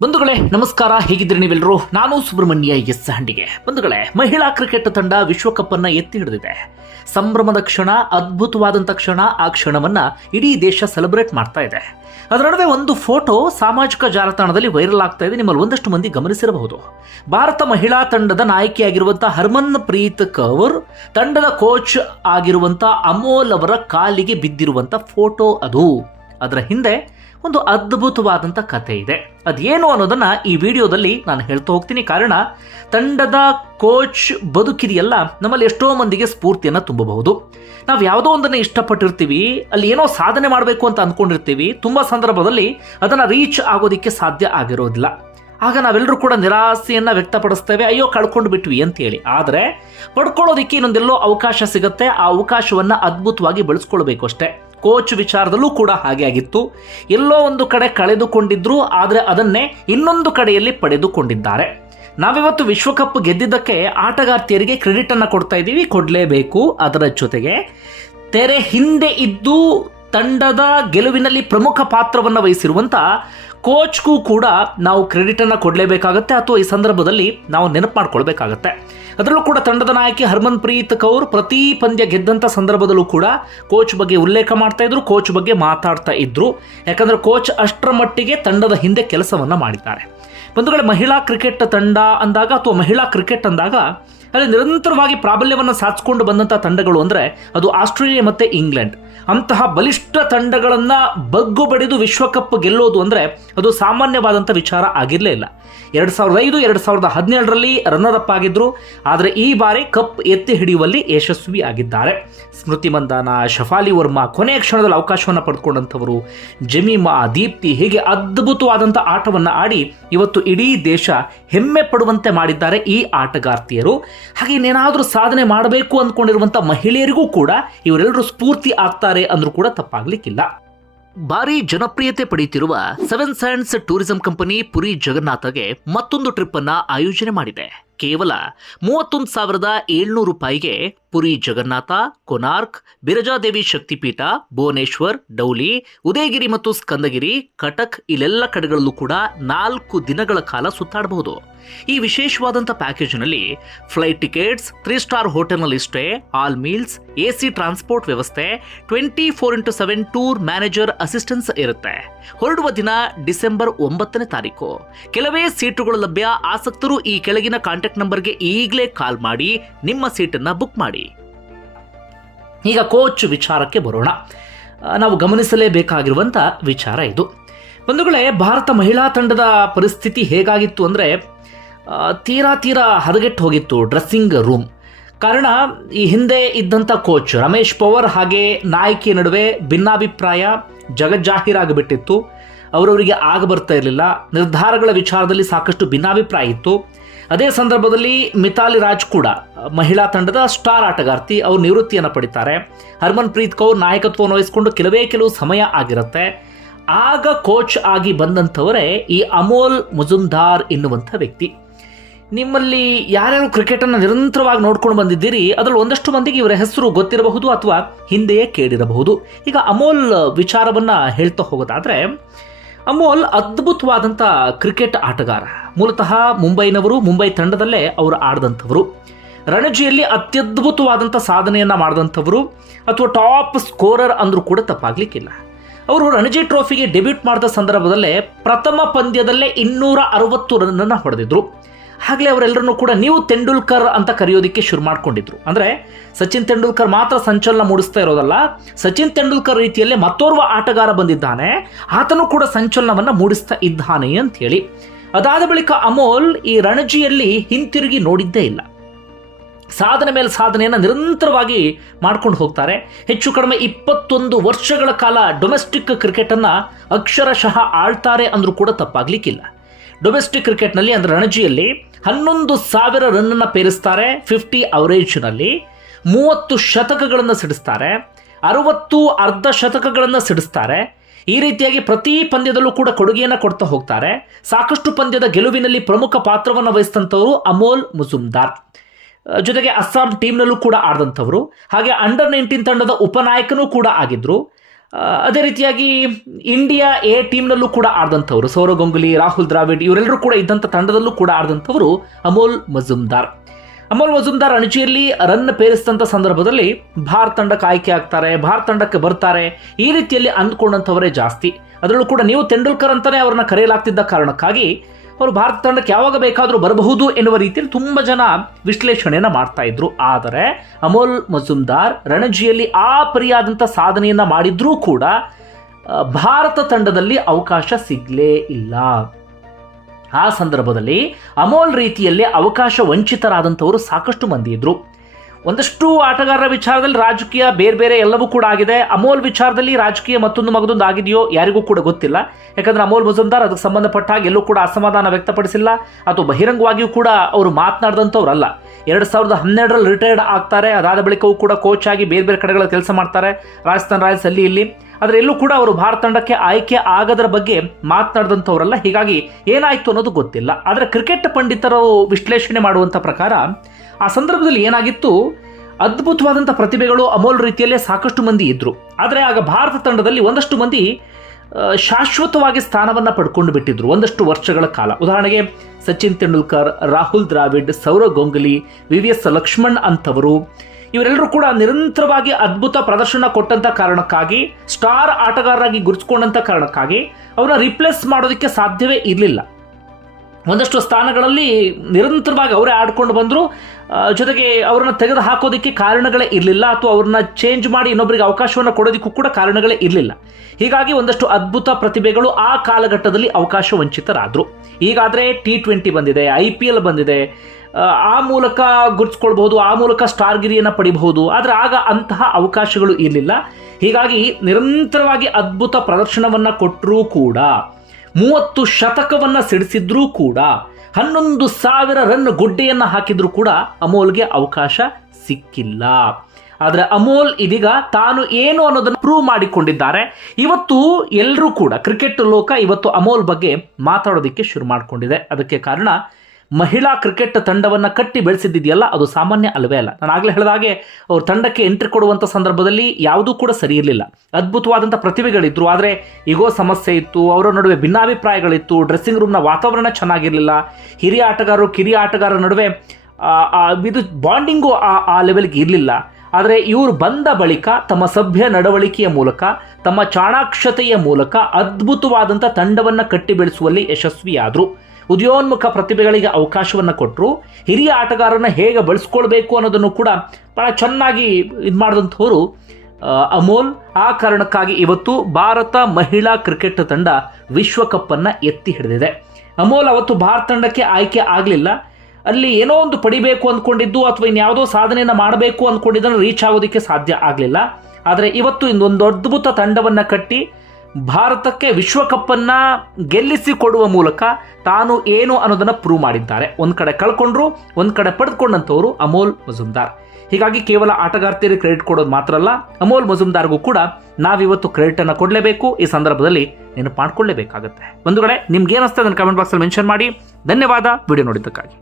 ಬಂಧುಗಳೇ ನಮಸ್ಕಾರ, ಹೇಗಿದ್ರಿ ನೀವೆಲ್ಲರೂ? ನಾನು ಸುಬ್ರಹ್ಮಣ್ಯ ಎಸ್ ಹಂಡಿಗೆ. ಬಂಧುಗಳೇ, ಮಹಿಳಾ ಕ್ರಿಕೆಟ್ ತಂಡ ವಿಶ್ವಕಪ್ ಅನ್ನ ಎತ್ತಿ ಹಿಡಿದಿದೆ. ಸಂಭ್ರಮದ ಕ್ಷಣ, ಅದ್ಭುತವಾದಂಥ ಕ್ಷಣ. ಆ ಕ್ಷಣವನ್ನ ಇಡೀ ದೇಶ ಸೆಲೆಬ್ರೇಟ್ ಮಾಡ್ತಾ ಇದೆ. ಅದರ ನಡುವೆ ಒಂದು ಫೋಟೋ ಸಾಮಾಜಿಕ ಜಾಲತಾಣದಲ್ಲಿ ವೈರಲ್ ಆಗ್ತಾ ಇದೆ. ನಿಮ್ಮಲ್ಲಿ ಒಂದಷ್ಟು ಮಂದಿ ಗಮನಿಸಿರಬಹುದು. ಭಾರತ ಮಹಿಳಾ ತಂಡದ ನಾಯಕಿಯಾಗಿರುವಂತಹ ಹರ್ಮನ್ ಪ್ರೀತ್ ಕೌರ್ ತಂಡದ ಕೋಚ್ ಆಗಿರುವಂಥ ಅಮೋಲ್ ಅವರ ಕಾಲಿಗೆ ಬಿದ್ದಿರುವಂಥ ಫೋಟೋ ಅದು. ಅದರ ಹಿಂದೆ ಒಂದು ಅದ್ಭುತವಾದಂಥ ಕಥೆ ಇದೆ. ಅದೇನು ಅನ್ನೋದನ್ನ ಈ ವಿಡಿಯೋದಲ್ಲಿ ನಾನು ಹೇಳ್ತಾ ಹೋಗ್ತೀನಿ. ಕಾರಣ, ತಂಡದ ಕೋಚ್ ಬದುಕಿದೆಯಲ್ಲ, ನಮ್ಮಲ್ಲಿ ಎಷ್ಟೋ ಮಂದಿಗೆ ಸ್ಫೂರ್ತಿಯನ್ನು ತುಂಬಬಹುದು. ನಾವು ಯಾವುದೋ ಒಂದನ್ನು ಇಷ್ಟಪಟ್ಟಿರ್ತೀವಿ, ಅಲ್ಲಿ ಏನೋ ಸಾಧನೆ ಮಾಡಬೇಕು ಅಂತ ಅಂದ್ಕೊಂಡಿರ್ತೀವಿ. ತುಂಬ ಸಂದರ್ಭದಲ್ಲಿ ಅದನ್ನು ರೀಚ್ ಆಗೋದಕ್ಕೆ ಸಾಧ್ಯ ಆಗಿರೋದಿಲ್ಲ. ಆಗ ನಾವೆಲ್ಲರೂ ಕೂಡ ನಿರಾಸೆಯನ್ನು ವ್ಯಕ್ತಪಡಿಸ್ತೇವೆ, ಅಯ್ಯೋ ಕಳ್ಕೊಂಡು ಬಿಟ್ವಿ ಅಂತೇಳಿ. ಆದರೆ ಪಡ್ಕೊಳ್ಳೋದಕ್ಕೆ ಇನ್ನೊಂದೆಲ್ಲೋ ಅವಕಾಶ ಸಿಗುತ್ತೆ. ಆ ಅವಕಾಶವನ್ನು ಅದ್ಭುತವಾಗಿ ಬಳಸ್ಕೊಳ್ಬೇಕು ಅಷ್ಟೇ. ಕೋಚ್ ವಿಚಾರದಲ್ಲೂ ಕೂಡ ಹಾಗೆ ಆಗಿತ್ತು. ಎಲ್ಲೋ ಒಂದು ಕಡೆ ಕಳೆದುಕೊಂಡಿದ್ರು, ಆದರೆ ಅದನ್ನೇ ಇನ್ನೊಂದು ಕಡೆಯಲ್ಲಿ ಪಡೆದುಕೊಂಡಿದ್ದಾರೆ. ನಾವಿವತ್ತು ವಿಶ್ವಕಪ್ ಗೆದ್ದಿದ್ದಕ್ಕೆ ಆಟಗಾರ್ತಿಯರಿಗೆ ಕ್ರೆಡಿಟ್ ಅನ್ನು ಕೊಡ್ತಾ ಇದ್ದೀವಿ, ಕೊಡಲೇಬೇಕು. ಅದರ ಜೊತೆಗೆ ತೆರೆ ಹಿಂದೆ ಇದ್ದು ತಂಡದ ಗೆಲುವಿನಲ್ಲಿ ಪ್ರಮುಖ ಪಾತ್ರವನ್ನು ವಹಿಸಿರುವಂಥ ಕೋಚ್ಗೂ ಕೂಡ ನಾವು ಕ್ರೆಡಿಟನ್ನು ಕೊಡಲೇಬೇಕಾಗತ್ತೆ, ಅಥವಾ ಈ ಸಂದರ್ಭದಲ್ಲಿ ನಾವು ನೆನಪು ಮಾಡ್ಕೊಳ್ಬೇಕಾಗತ್ತೆ. ಅದರಲ್ಲೂ ಕೂಡ ತಂಡದ ನಾಯಕಿ ಹರ್ಮನ್ ಪ್ರೀತ್ ಕೌರ್ ಪ್ರತಿ ಪಂದ್ಯ ಗೆದ್ದಂಥ ಸಂದರ್ಭದಲ್ಲೂ ಕೂಡ ಕೋಚ್ ಬಗ್ಗೆ ಉಲ್ಲೇಖ ಮಾಡ್ತಾ ಇದ್ರು, ಕೋಚ್ ಬಗ್ಗೆ ಮಾತಾಡ್ತಾ ಇದ್ರು. ಯಾಕಂದರೆ ಕೋಚ್ ಅಷ್ಟರ ಮಟ್ಟಿಗೆ ತಂಡದ ಹಿಂದೆ ಕೆಲಸವನ್ನು ಮಾಡಿದ್ದಾರೆ. ಬಂಧುಗಳೇ, ಮಹಿಳಾ ಕ್ರಿಕೆಟ್ ತಂಡ ಅಂದಾಗ ಅಥವಾ ಮಹಿಳಾ ಕ್ರಿಕೆಟ್ ಅಂದಾಗ ಅಲ್ಲಿ ನಿರಂತರವಾಗಿ ಪ್ರಾಬಲ್ಯವನ್ನು ಸಾಧಿಸಿಕೊಂಡು ಬಂದಂಥ ತಂಡಗಳು ಅಂದರೆ ಅದು ಆಸ್ಟ್ರೇಲಿಯಾ ಮತ್ತು ಇಂಗ್ಲೆಂಡ್. ಅಂತಹ ಬಲಿಷ್ಠ ತಂಡಗಳನ್ನು ಬಗ್ಗು ಬಡಿದು ವಿಶ್ವಕಪ್ ಗೆಲ್ಲೋದು ಅಂದರೆ ಅದು ಸಾಮಾನ್ಯವಾದಂಥ ವಿಚಾರ ಆಗಿರಲೇ ಇಲ್ಲ. 2005, 2017ರಲ್ಲಿ ರನ್ನರ್ ಅಪ್ ಆಗಿದ್ರು. ಆದರೆ ಈ ಬಾರಿ ಕಪ್ ಎತ್ತಿ ಹಿಡಿಯುವಲ್ಲಿ ಯಶಸ್ವಿ ಆಗಿದ್ದಾರೆ. ಸ್ಮೃತಿ ಮಂದಾನ, ಶಫಾಲಿ ವರ್ಮಾ ಕೊನೆಯ ಕ್ಷಣದಲ್ಲಿ ಅವಕಾಶವನ್ನು ಪಡೆದುಕೊಂಡಂಥವರು, ಜಮೀಮಾ, ದೀಪ್ತಿ, ಹೀಗೆ ಅದ್ಭುತವಾದಂಥ ಆಟವನ್ನು ಆಡಿ ಇವತ್ತು ಇಡೀ ದೇಶ ಹೆಮ್ಮೆ ಪಡುವಂತೆ ಮಾಡಿದ್ದಾರೆ ಈ ಆಟಗಾರ್ತಿಯರು. ಹಾಗೆ ಇನ್ನೇನಾದರೂ ಸಾಧನೆ ಮಾಡಬೇಕು ಅಂದ್ಕೊಂಡಿರುವಂಥ ಮಹಿಳೆಯರಿಗೂ ಕೂಡ ಇವರೆಲ್ಲರೂ ಸ್ಫೂರ್ತಿ ಆಗ್ತಾರೆ ಅಂದ್ರೂ ಕೂಡ ತಪ್ಪಾಗ್ಲಿಕ್ಕಿಲ್ಲ. ಭಾರಿ ಜನಪ್ರಿಯತೆ ಪಡೆಯುತ್ತಿರುವ seven sands tourism company Puri ಜಗನ್ನಾಥಗೆ ಮತ್ತೊಂದು ಟ್ರಿಪ್ ಅನ್ನ ಆಯೋಜನೆ ಮಾಡಿದೆ. ಕೇವಲ 31,700 ರೂಪಾಯಿಗೆ ಪುರಿ ಜಗನ್ನಾಥ, ಕೊನಾರ್ಕ್, ಬಿರಜಾದೇವಿ ಶಕ್ತಿಪೀಠ, ಭುವನೇಶ್ವರ್, ಡೌಲಿ, ಉದಯಗಿರಿ ಮತ್ತು ಸ್ಕಂದಗಿರಿ, ಕಟಕ್ ಇಲ್ಲೆಲ್ಲ ಕಡೆಗಳಲ್ಲೂ ಕೂಡ 4 ದಿನಗಳ ಕಾಲ ಸುತ್ತಾಡಬಹುದು. ಈ ವಿಶೇಷವಾದಂಥ ಪ್ಯಾಕೇಜ್ನಲ್ಲಿ ಫ್ಲೈಟ್ ಟಿಕೆಟ್ಸ್, 3 ಸ್ಟಾರ್ ಹೋಟೆಲ್ನಲ್ಲಿ stay, all meals, AC transport ವ್ಯವಸ್ಥೆ, 24x7 ಟೂರ್ ಮ್ಯಾನೇಜರ್ ಅಸಿಸ್ಟೆನ್ಸ್ ಇರುತ್ತೆ. ಹೊರಡುವ ದಿನ ಡಿಸೆಂಬರ್ 9ನೇ ತಾರೀಕು. ಕೆಲವೇ ಸೀಟುಗಳು ಲಭ್ಯ. ಆಸಕ್ತರು ಈ ಕೆಳಗಿನ ಕಾಂಟ್ಯಾಕ್ಟ್ ನಂಬರ್ಗೆ ಈಗಲೇ ಕಾಲ್ ಮಾಡಿ ನಿಮ್ಮ ಸೀಟನ್ನು ಬುಕ್ ಮಾಡಿ. ಈಗ ಕೋಚ್ ವಿಚಾರಕ್ಕೆ ಬರೋಣ. ನಾವು ಗಮನಿಸಲೇಬೇಕಾಗಿರುವಂಥ ವಿಚಾರ ಇದು. ಬಂಧುಗಳೇ, ಭಾರತ ಮಹಿಳಾ ತಂಡದ ಪರಿಸ್ಥಿತಿ ಹೇಗಾಗಿತ್ತು ಅಂದರೆ ತೀರಾ ಹದಗೆಟ್ಟು ಹೋಗಿತ್ತು ಡ್ರೆಸ್ಸಿಂಗ್ ರೂಮ್. ಕಾರಣ, ಈ ಹಿಂದೆ ಇದ್ದಂಥ ಕೋಚ್ ರಮೇಶ್ ಪವರ್ ಹಾಗೆ ನಾಯಕಿಯ ನಡುವೆ ಭಿನ್ನಾಭಿಪ್ರಾಯ ಜಗಜ್ಜಾಹೀರಾಗಿಬಿಟ್ಟಿತ್ತು. ಅವರವರಿಗೆ ಆಗ ಬರ್ತಾ ಇರಲಿಲ್ಲ. ನಿರ್ಧಾರಗಳ ವಿಚಾರದಲ್ಲಿ ಸಾಕಷ್ಟು ಭಿನ್ನಾಭಿಪ್ರಾಯ ಇತ್ತು. ಅದೇ ಸಂದರ್ಭದಲ್ಲಿ ಮಿತಾಲಿ ರಾಜ್ ಕೂಡ ಮಹಿಳಾ ತಂಡದ ಸ್ಟಾರ್ ಆಟಗಾರ್ತಿ, ಅವರು ನಿವೃತ್ತಿಯನ್ನು ಪಡಿತಾರೆ. ಹರ್ಮನ್ ಪ್ರೀತ್ ಕೌರ್ ನಾಯಕತ್ವವನ್ನು ವಹಿಸಿಕೊಂಡು ಕೆಲವು ಸಮಯ ಆಗಿರುತ್ತೆ. ಆಗ ಕೋಚ್ ಆಗಿ ಬಂದಂಥವರೇ ಈ ಅಮೋಲ್ ಮುಜುಮ್ದಾರ್ ಎನ್ನುವಂಥ ವ್ಯಕ್ತಿ. ನಿಮ್ಮಲ್ಲಿ ಯಾರ್ಯಾರು ಕ್ರಿಕೆಟನ್ನು ನಿರಂತರವಾಗಿ ನೋಡ್ಕೊಂಡು ಬಂದಿದ್ದೀರಿ, ಅದರಲ್ಲಿ ಒಂದಷ್ಟು ಮಂದಿಗೆ ಇವರ ಹೆಸರು ಗೊತ್ತಿರಬಹುದು ಅಥವಾ ಹಿಂದೆಯೇ ಕೇಳಿರಬಹುದು. ಈಗ ಅಮೋಲ್ ವಿಚಾರವನ್ನು ಹೇಳ್ತಾ ಹೋಗೋದಾದರೆ, ಅಮೋಲ್ ಅದ್ಭುತವಾದಂಥ ಕ್ರಿಕೆಟ್ ಆಟಗಾರ. ಮೂಲತಃ ಮುಂಬೈನವರು, ಮುಂಬೈ ತಂಡದಲ್ಲೇ ಅವರು ಆಡಿದಂಥವರು. ರಣಜಿಯಲ್ಲಿ ಅತ್ಯದ್ಭುತವಾದಂಥ ಸಾಧನೆಯನ್ನು ಮಾಡಿದಂಥವರು, ಅಥವಾ ಟಾಪ್ ಸ್ಕೋರರ್ ಅಂದರೂ ಕೂಡ ತಪ್ಪಾಗಲಿಕ್ಕಿಲ್ಲ. ಅವರು ರಣಜಿ ಟ್ರೋಫಿಗೆ ಡೆಬ್ಯೂಟ್ ಮಾಡಿದ ಸಂದರ್ಭದಲ್ಲೇ ಪ್ರಥಮ ಪಂದ್ಯದಲ್ಲೇ 260 ರನ್ನನ್ನು ಹೊಡೆದಿದ್ರು. ಆಗಲೇ ಅವರೆಲ್ಲರನ್ನೂ ಕೂಡ ನೀವು ತೆಂಡೂಲ್ಕರ್ ಅಂತ ಕರೆಯೋದಕ್ಕೆ ಶುರು ಮಾಡಿಕೊಂಡಿದ್ರು. ಅಂದರೆ ಸಚಿನ್ ತೆಂಡೂಲ್ಕರ್ ಮಾತ್ರ ಸಂಚಲನ ಮೂಡಿಸ್ತಾ ಇರೋದಲ್ಲ, ಸಚಿನ್ ತೆಂಡೂಲ್ಕರ್ ರೀತಿಯಲ್ಲೇ ಮತ್ತೋರ್ವ ಆಟಗಾರ ಬಂದಿದ್ದಾನೆ, ಆತನು ಕೂಡ ಸಂಚಲನವನ್ನು ಮೂಡಿಸ್ತಾ ಇದ್ದಾನೆ ಅಂತ ಹೇಳಿ. ಅದಾದ ಬಳಿಕ ಅಮೋಲ್ ಈ ರಣಜಿಯಲ್ಲಿ ಹಿಂತಿರುಗಿ ನೋಡಿದ್ದೇ ಇಲ್ಲ. ಸಾಧನೆ ಮೇಲೆ ಸಾಧನೆಯನ್ನು ನಿರಂತರವಾಗಿ ಮಾಡ್ಕೊಂಡು ಹೋಗ್ತಾರೆ. ಹೆಚ್ಚು ಕಡಿಮೆ 21 ವರ್ಷಗಳ ಕಾಲ ಡೊಮೆಸ್ಟಿಕ್ ಕ್ರಿಕೆಟನ್ನು ಅಕ್ಷರಶಃ ಆಳ್ತಾರೆ ಅಂದರೂ ಕೂಡ ತಪ್ಪಾಗಲಿಕ್ಕಿಲ್ಲ. ಡೊಮೆಸ್ಟಿಕ್ ಕ್ರಿಕೆಟ್ನಲ್ಲಿ ಅಂದರೆ ರಣಜಿಯಲ್ಲಿ 11,000 ರನ್ನನ್ನು ಪೇರಿಸ್ತಾರೆ 50 ಅವರೇಜ್ನಲ್ಲಿ. 30 ಶತಕಗಳನ್ನು ಸಿಡಿಸ್ತಾರೆ, 60 ಅರ್ಧ ಶತಕಗಳನ್ನು ಸಿಡಿಸ್ತಾರೆ. ಈ ರೀತಿಯಾಗಿ ಪ್ರತಿ ಪಂದ್ಯದಲ್ಲೂ ಕೂಡ ಕೊಡುಗೆಯನ್ನು ಕೊಡ್ತಾ ಹೋಗ್ತಾರೆ. ಸಾಕಷ್ಟು ಪಂದ್ಯದ ಗೆಲುವಿನಲ್ಲಿ ಪ್ರಮುಖ ಪಾತ್ರವನ್ನು ವಹಿಸಿದಂಥವರು ಅಮೋಲ್ ಮುಜುಮ್ದಾರ್. ಜೊತೆಗೆ ಅಸ್ಸಾಂ ಟೀಮ್ನಲ್ಲೂ ಕೂಡ ಆಡಿದಂಥವರು. ಹಾಗೆ ಅಂಡರ್ 19 ತಂಡದ ಉಪನಾಯಕನೂ ಕೂಡ ಆಗಿದ್ರು. ಅದೇ ರೀತಿಯಾಗಿ ಇಂಡಿಯಾ ಎ ಟೀಮ್ನಲ್ಲೂ ಕೂಡ ಆಡಿದಂಥವ್ರು, ಸೌರವ್ ಗಂಗೂಲಿ, ರಾಹುಲ್ ದ್ರಾವಿಡ್ ಇವರೆಲ್ಲರೂ ಕೂಡ ಇದ್ದಂಥ ತಂಡದಲ್ಲೂ ಕೂಡ ಆಡಿದಂಥವರು ಅಮೋಲ್ ಮಜುಮ್ದಾರ್. ಅಮೋಲ್ ಮಜುಮ್ದಾರ್ ರಣಜಿಯಲ್ಲಿ ರನ್ ಪೇರಿಸಿದಂಥ ಸಂದರ್ಭದಲ್ಲಿ ಭಾರತ ತಂಡಕ್ಕೆ ಆಯ್ಕೆ ಆಗ್ತಾರೆ, ಭಾರತ ತಂಡಕ್ಕೆ ಬರ್ತಾರೆ, ಈ ರೀತಿಯಲ್ಲಿ ಅಂದ್ಕೊಂಡಂಥವರೇ ಜಾಸ್ತಿ. ಅದರಲ್ಲೂ ಕೂಡ ನೀವು ತೆಂಡೂಲ್ಕರ್ ಅಂತಾನೆ ಅವ್ರನ್ನ ಕರೆಯಲಾಗ್ತಿದ್ದ ಕಾರಣಕ್ಕಾಗಿ ಅವರು ಭಾರತ ತಂಡಕ್ಕೆ ಯಾವಾಗ ಬೇಕಾದರೂ ಬರಬಹುದು ಎನ್ನುವ ರೀತಿಯಲ್ಲಿ ತುಂಬ ಜನ ವಿಶ್ಲೇಷಣೆಯನ್ನು ಮಾಡ್ತಾ ಇದ್ರು. ಆದರೆ ಅಮೋಲ್ ಮಜುಮ್ದಾರ್ ರಣಜಿಯಲ್ಲಿ ಆ ಪರಿಯಾದಂಥ ಸಾಧನೆಯನ್ನು ಮಾಡಿದ್ರೂ ಕೂಡ ಭಾರತ ತಂಡದಲ್ಲಿ ಅವಕಾಶ ಸಿಗಲೇ ಇಲ್ಲ. ಆ ಸಂದರ್ಭದಲ್ಲಿ ಅಮೋಲ್ ರೀತಿಯಲ್ಲಿ ಅವಕಾಶ ವಂಚಿತರಾದಂಥವರು ಸಾಕಷ್ಟು ಮಂದಿ ಇದ್ರು. ಒಂದಷ್ಟು ಆಟಗಾರರ ವಿಚಾರದಲ್ಲಿ ರಾಜಕೀಯ ಬೇರೆ ಬೇರೆ ಎಲ್ಲವೂ ಕೂಡ ಆಗಿದೆ. ಅಮೋಲ್ ವಿಚಾರದಲ್ಲಿ ರಾಜಕೀಯ ಮತ್ತೊಂದು ಆಗಿದೆಯೋ ಯಾರಿಗೂ ಕೂಡ ಗೊತ್ತಿಲ್ಲ. ಯಾಕಂದ್ರೆ ಅಮೋಲ್ ಮಜುಮ್ದಾರ್ ಅದಕ್ಕೆ ಸಂಬಂಧಪಟ್ಟ ಹಾಗೆ ಎಲ್ಲೂ ಕೂಡ ಅಸಮಾಧಾನ ವ್ಯಕ್ತಪಡಿಸಿಲ್ಲ ಅಥವಾ ಬಹಿರಂಗವಾಗಿಯೂ ಕೂಡ ಅವರು ಮಾತನಾಡಿದಂಥವ್ರಲ್ಲ. 2012ರಲ್ಲಿ ರಿಟೈರ್ಡ್ ಆಗ್ತಾರೆ. ಅದಾದ ಬಳಿಕವೂ ಕೂಡ ಕೋಚ್ ಆಗಿ ಬೇರೆ ಬೇರೆ ಕಡೆಗಳ ಕೆಲಸ ಮಾಡ್ತಾರೆ, ರಾಜಸ್ಥಾನ್ ರಾಯಲ್ಸ್ ಅಲ್ಲಿ ಇಲ್ಲಿ. ಆದರೆ ಎಲ್ಲೂ ಕೂಡ ಅವರು ಭಾರತ ತಂಡಕ್ಕೆ ಆಯ್ಕೆ ಆಗೋದ್ರ ಬಗ್ಗೆ ಮಾತನಾಡಿದಂಥವರಲ್ಲ. ಹೀಗಾಗಿ ಏನಾಯ್ತು ಅನ್ನೋದು ಗೊತ್ತಿಲ್ಲ. ಆದರೆ ಕ್ರಿಕೆಟ್ ಪಂಡಿತರು ವಿಶ್ಲೇಷಣೆ ಮಾಡುವಂಥ ಪ್ರಕಾರ ಆ ಸಂದರ್ಭದಲ್ಲಿ ಏನಾಗಿತ್ತು, ಅದ್ಭುತವಾದಂಥ ಪ್ರತಿಭೆಗಳು ಅಮೋಲ್ ರೀತಿಯಲ್ಲೇ ಸಾಕಷ್ಟು ಮಂದಿ ಇದ್ರು. ಆದರೆ ಆಗ ಭಾರತ ತಂಡದಲ್ಲಿ ಒಂದಷ್ಟು ಮಂದಿ ಶಾಶ್ವತವಾಗಿ ಸ್ಥಾನವನ್ನು ಪಡ್ಕೊಂಡು ಬಿಟ್ಟಿದ್ರು ಒಂದಷ್ಟು ವರ್ಷಗಳ ಕಾಲ. ಉದಾಹರಣೆಗೆ ಸಚಿನ್ ತೆಂಡೂಲ್ಕರ್, ರಾಹುಲ್ ದ್ರಾವಿಡ್, ಸೌರವ್ ಗಂಗೂಲಿ, VVS ಲಕ್ಷ್ಮಣ್ ಅಂಥವರು ಇವರೆಲ್ಲರೂ ಕೂಡ ನಿರಂತರವಾಗಿ ಅದ್ಭುತ ಪ್ರದರ್ಶನ ಕೊಟ್ಟಂಥ ಕಾರಣಕ್ಕಾಗಿ, ಸ್ಟಾರ್ ಆಟಗಾರರಾಗಿ ಗುರುತಿಸಿಕೊಂಡಂಥ ಕಾರಣಕ್ಕಾಗಿ ಅವರನ್ನ ರಿಪ್ಲೇಸ್ ಮಾಡೋದಕ್ಕೆ ಸಾಧ್ಯವೇ ಇರಲಿಲ್ಲ. ಒಂದಷ್ಟು ಸ್ಥಾನಗಳಲ್ಲಿ ನಿರಂತರವಾಗಿ ಅವರೇ ಆಡ್ಕೊಂಡು ಬಂದರು. ಜೊತೆಗೆ ಅವರನ್ನು ತೆಗೆದು ಹಾಕೋದಕ್ಕೆ ಕಾರಣಗಳೇ ಇರಲಿಲ್ಲ, ಅಥವಾ ಅವ್ರನ್ನ ಚೇಂಜ್ ಮಾಡಿ ಇನ್ನೊಬ್ಬರಿಗೆ ಅವಕಾಶವನ್ನು ಕೊಡೋದಕ್ಕೂ ಕೂಡ ಕಾರಣಗಳೇ ಇರಲಿಲ್ಲ. ಹೀಗಾಗಿ ಒಂದಷ್ಟು ಅದ್ಭುತ ಪ್ರತಿಭೆಗಳು ಆ ಕಾಲಘಟ್ಟದಲ್ಲಿ ಅವಕಾಶ ವಂಚಿತರಾದರು. ಈಗಾದರೆ T20 ಬಂದಿದೆ, IPL ಬಂದಿದೆ, ಆ ಮೂಲಕ ಗುರುತಿಸ್ಕೊಳ್ಬಹುದು, ಆ ಮೂಲಕ ಸ್ಟಾರ್ಗಿರಿಯನ್ನು ಪಡಿಬಹುದು. ಆದರೆ ಆಗ ಅಂತಹ ಅವಕಾಶಗಳು ಇರಲಿಲ್ಲ. ಹೀಗಾಗಿ ನಿರಂತರವಾಗಿ ಅದ್ಭುತ ಪ್ರದರ್ಶನವನ್ನು ಕೊಟ್ಟರೂ ಕೂಡ, 30 ಶತಕವನ್ನು ಸಿಡಿಸಿದ್ರೂ ಕೂಡ, 11,000 ರನ್ ಗುಡ್ಡೆಯನ್ನು ಹಾಕಿದ್ರೂ ಕೂಡ ಅಮೋಲ್ಗೆ ಅವಕಾಶ ಸಿಕ್ಕಿಲ್ಲ. ಆದರೆ ಅಮೋಲ್ ಇದೀಗ ತಾನು ಏನು ಅನ್ನೋದನ್ನು ಪ್ರೂವ್ ಮಾಡಿಕೊಂಡಿದ್ದಾರೆ. ಇವತ್ತು ಎಲ್ಲರೂ ಕೂಡ ಕ್ರಿಕೆಟ್ ಲೋಕ ಇವತ್ತು ಅಮೋಲ್ ಬಗ್ಗೆ ಮಾತಾಡೋದಕ್ಕೆ ಶುರು ಮಾಡಿಕೊಂಡಿದೆ. ಅದಕ್ಕೆ ಕಾರಣ ಮಹಿಳಾ ಕ್ರಿಕೆಟ್ ತಂಡವನ್ನು ಕಟ್ಟಿ ಬೆಳೆಸಿದ್ದಿದೆಯಲ್ಲ, ಅದು ಸಾಮಾನ್ಯ ಅಲ್ಲವೇ ಅಲ್ಲ. ನಾನು ಆಗಲೇ ಹೇಳಿದಾಗೆ ಅವ್ರ ತಂಡಕ್ಕೆ ಎಂಟ್ರಿ ಕೊಡುವಂಥ ಸಂದರ್ಭದಲ್ಲಿ ಯಾವುದೂ ಕೂಡ ಸರಿ ಇರಲಿಲ್ಲ. ಅದ್ಭುತವಾದಂಥ ಪ್ರತಿಭೆಗಳಿದ್ರು, ಆದರೆ ಈಗೋ ಸಮಸ್ಯೆ ಇತ್ತು, ಅವರ ನಡುವೆ ಭಿನ್ನಾಭಿಪ್ರಾಯಗಳಿತ್ತು, ಡ್ರೆಸ್ಸಿಂಗ್ ರೂಮ್ನ ವಾತಾವರಣ ಚೆನ್ನಾಗಿರಲಿಲ್ಲ, ಹಿರಿಯ ಆಟಗಾರರು ಕಿರಿಯ ಆಟಗಾರರ ನಡುವೆ ಇದು ಬಾಂಡಿಂಗು ಆ ಲೆವೆಲ್ಗೆ ಇರಲಿಲ್ಲ. ಆದರೆ ಇವರು ಬಂದ ಬಳಿಕ ತಮ್ಮ ಸಭ್ಯ ನಡವಳಿಕೆಯ ಮೂಲಕ, ತಮ್ಮ ಚಾಣಾಕ್ಷತೆಯ ಮೂಲಕ ಅದ್ಭುತವಾದಂಥ ತಂಡವನ್ನು ಕಟ್ಟಿ ಬೆಳೆಸುವಲ್ಲಿ ಯಶಸ್ವಿಯಾದರು. ಉದಯೋನ್ಮುಖ ಪ್ರತಿಭೆಗಳಿಗೆ ಅವಕಾಶವನ್ನು ಕೊಟ್ಟರು. ಹಿರಿಯ ಆಟಗಾರರನ್ನ ಹೇಗೆ ಬಳಸ್ಕೊಳ್ಬೇಕು ಅನ್ನೋದನ್ನು ಕೂಡ ಬಹಳ ಚೆನ್ನಾಗಿ ಇದು ಮಾಡಿದಂಥವರು ಅಮೋಲ್. ಆ ಕಾರಣಕ್ಕಾಗಿ ಇವತ್ತು ಭಾರತ ಮಹಿಳಾ ಕ್ರಿಕೆಟ್ ತಂಡ ವಿಶ್ವಕಪ್ಪನ್ನು ಎತ್ತಿ ಹಿಡಿದಿದೆ. ಅಮೋಲ್ ಅವತ್ತು ಭಾರತ ತಂಡಕ್ಕೆ ಆಯ್ಕೆ ಆಗಲಿಲ್ಲ. ಅಲ್ಲಿ ಏನೋ ಒಂದು ಪಡಿಬೇಕು ಅಂದ್ಕೊಂಡಿದ್ದು ಅಥವಾ ಇನ್ಯಾವುದೋ ಸಾಧನೆಯನ್ನು ಮಾಡಬೇಕು ಅಂದ್ಕೊಂಡಿದ್ದನ್ನು ರೀಚ್ ಆಗೋದಕ್ಕೆ ಸಾಧ್ಯ ಆಗಲಿಲ್ಲ. ಆದರೆ ಇವತ್ತು ಇನ್ನೊಂದು ಅದ್ಭುತ ತಂಡವನ್ನು ಕಟ್ಟಿ ಭಾರತಕ್ಕೆ ವಿಶ್ವಕಪ್ಪನ್ನು ಗೆಲ್ಲಿಸಿ ಕೊಡುವ ಮೂಲಕ ತಾನು ಏನು ಅನ್ನೋದನ್ನು ಪ್ರೂವ್ ಮಾಡಿದ್ದಾರೆ. ಒಂದು ಕಡೆ ಕಳ್ಕೊಂಡ್ರು, ಒಂದು ಕಡೆ ಪಡೆದುಕೊಂಡಂಥವರು ಅಮೋಲ್ ಮಜುಮ್ದಾರ್. ಹೀಗಾಗಿ ಕೇವಲ ಆಟಗಾರ್ತಿಯರಿಗೆ ಕ್ರೆಡಿಟ್ ಕೊಡೋದು ಮಾತ್ರ ಅಲ್ಲ, ಅಮೋಲ್ ಮಜುಮ್ದಾರ್ಗೂ ಕೂಡ ನಾವಿವತ್ತು ಕ್ರೆಡಿಟನ್ನು ಕೊಡಲೇಬೇಕು. ಈ ಸಂದರ್ಭದಲ್ಲಿ ನೆನಪು ಮಾಡ್ಕೊಳ್ಳೇಬೇಕಾಗುತ್ತೆ. ಒಂದು ಕಡೆ ನಿಮ್ಗೆ ಏನಿಸ್ತದೆ ಅದನ್ನು ಕಮೆಂಟ್ ಬಾಕ್ಸಲ್ಲಿ ಮೆನ್ಷನ್ ಮಾಡಿ. ಧನ್ಯವಾದ ವಿಡಿಯೋ ನೋಡಿದ್ದಕ್ಕಾಗಿ.